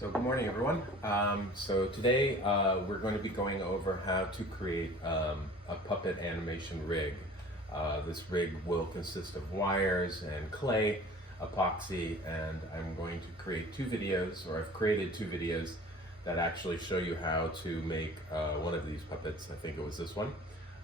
So good morning, everyone. So today we're going to be going over how to create a puppet animation rig. This rig will consist of wires and clay, epoxy, and I'm going to create two videos, or I've created two videos that actually show you how to make one of these puppets. I think it was this one.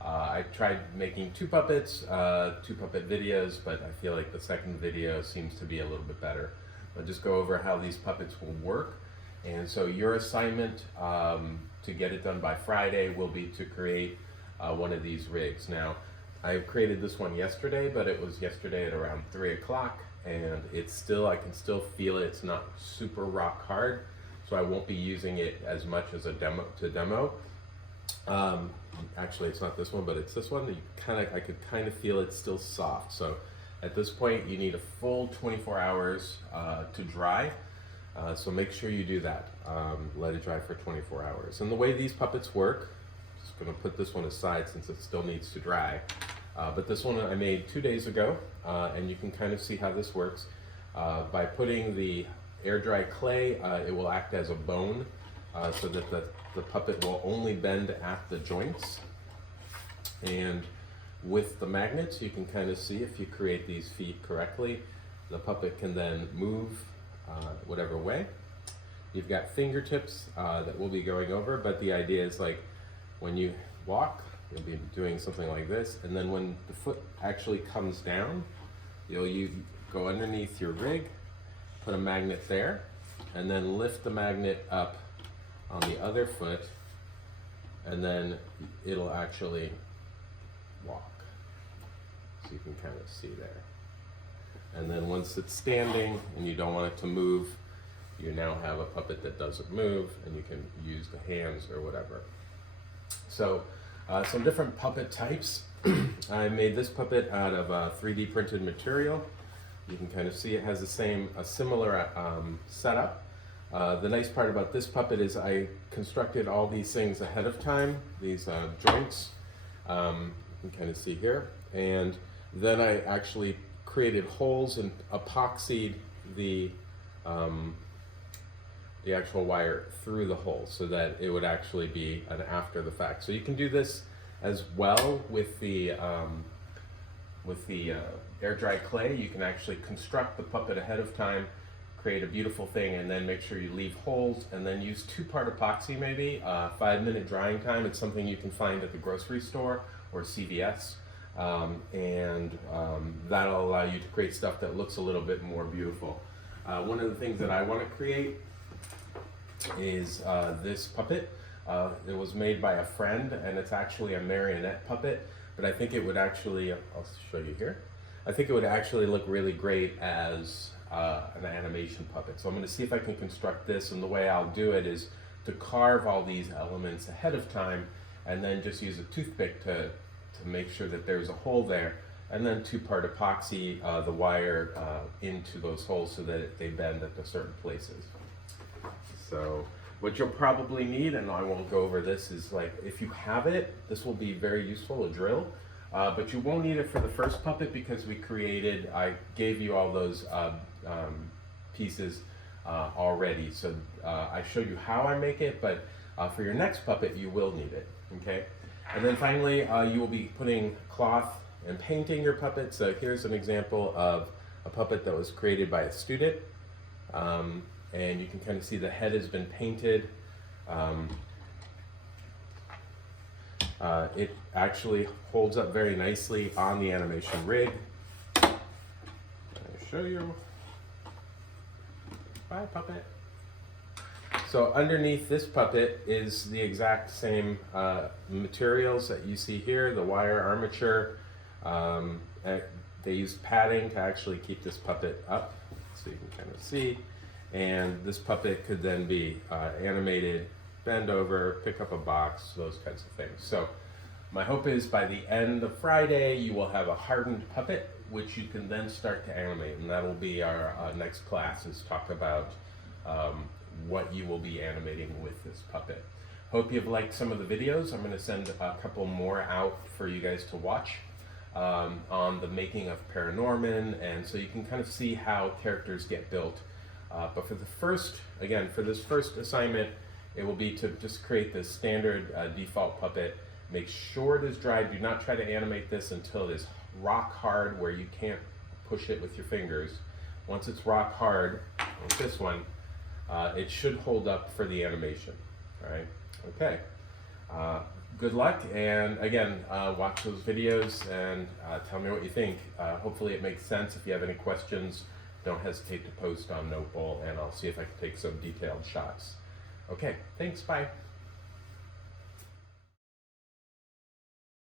I tried making two puppet videos, but I feel like the second video seems to be a little bit better. I'll just go over how these puppets will work. And so your assignment to get it done by Friday will be to create one of these rigs. Now, I created this one yesterday, but it was yesterday at around 3 o'clock, and I can still feel it. It's not super rock hard, so I won't be using it as much as a demo. Actually, it's not this one, but it's this one. I could kind of feel it's still soft. So at this point, you need a full 24 hours to dry. So make sure you do that. Let it dry for 24 hours. And the way these puppets work, I'm just going to put this one aside since it still needs to dry. But this one I made 2 days ago, and you can kind of see how this works. By putting the air dry clay, it will act as a bone so that the puppet will only bend at the joints. And with the magnets, you can kind of see if you create these feet correctly, the puppet can then move whatever way. You've got fingertips that we'll be going over, but the idea is like when you walk, you'll be doing something like this, and then when the foot actually comes down, you go underneath your rig, put a magnet there, and then lift the magnet up on the other foot, and then it'll actually walk. So you can kind of see there. And then once it's standing and you don't want it to move, you now have a puppet that doesn't move, and you can use the hands or whatever. So some different puppet types. I made this puppet out of 3D printed material. You can kind of see it has a similar setup. The nice part about this puppet is I constructed all these things ahead of time, these joints. You can kind of see here. And then I actually created holes and epoxied the actual wire through the hole so that it would actually be an after the fact. So you can do this as well with the air dry clay. You can actually construct the puppet ahead of time, create a beautiful thing, and then make sure you leave holes, and then use 2-part epoxy maybe. 5-minute drying time. It's something you can find at the grocery store or CVS. That'll allow you to create stuff that looks a little bit more beautiful. One of the things that I want to create is this puppet. It was made by a friend, and it's actually a marionette puppet, but I think it would actually, I'll show you here, I think it would actually look really great as an animation puppet. So I'm going to see if I can construct this, and the way I'll do it is to carve all these elements ahead of time, and then just use a toothpick to make sure that there's a hole there, and then 2-part epoxy the wire into those holes so that they bend at the certain places. So what you'll probably need, and I won't go over this, is like if you have it, this will be very useful, a drill. But you won't need it for the first puppet because I gave you all those pieces already. So I showed you how I make it, but for your next puppet, you will need it, okay? And then finally, you will be putting cloth and painting your puppet. So here's an example of a puppet that was created by a student. And you can kind of see the head has been painted. It actually holds up very nicely on the animation rig. I'll show you. Bye, puppet. So underneath this puppet is the exact same materials that you see here, the wire armature. They use padding to actually keep this puppet up, so you can kind of see. And this puppet could then be animated, bend over, pick up a box, those kinds of things. So my hope is by the end of Friday, you will have a hardened puppet, which you can then start to animate. And that'll be our next class, is talk about what you will be animating with this puppet. Hope you've liked some of the videos. I'm going to send a couple more out for you guys to watch on the making of Paranorman, and so you can kind of see how characters get built But for the first, again, for this first assignment, it will be to just create this standard default puppet. Make sure it is dry. Do not try to animate this until it is rock hard where you can't push it with your fingers. Once it's rock hard, like this one, it should hold up for the animation. All right, okay. Good luck, and again, watch those videos and tell me what you think. Hopefully it makes sense. If you have any questions, don't hesitate to post on Notebowl, and I'll see if I can take some detailed shots. Okay, thanks, bye.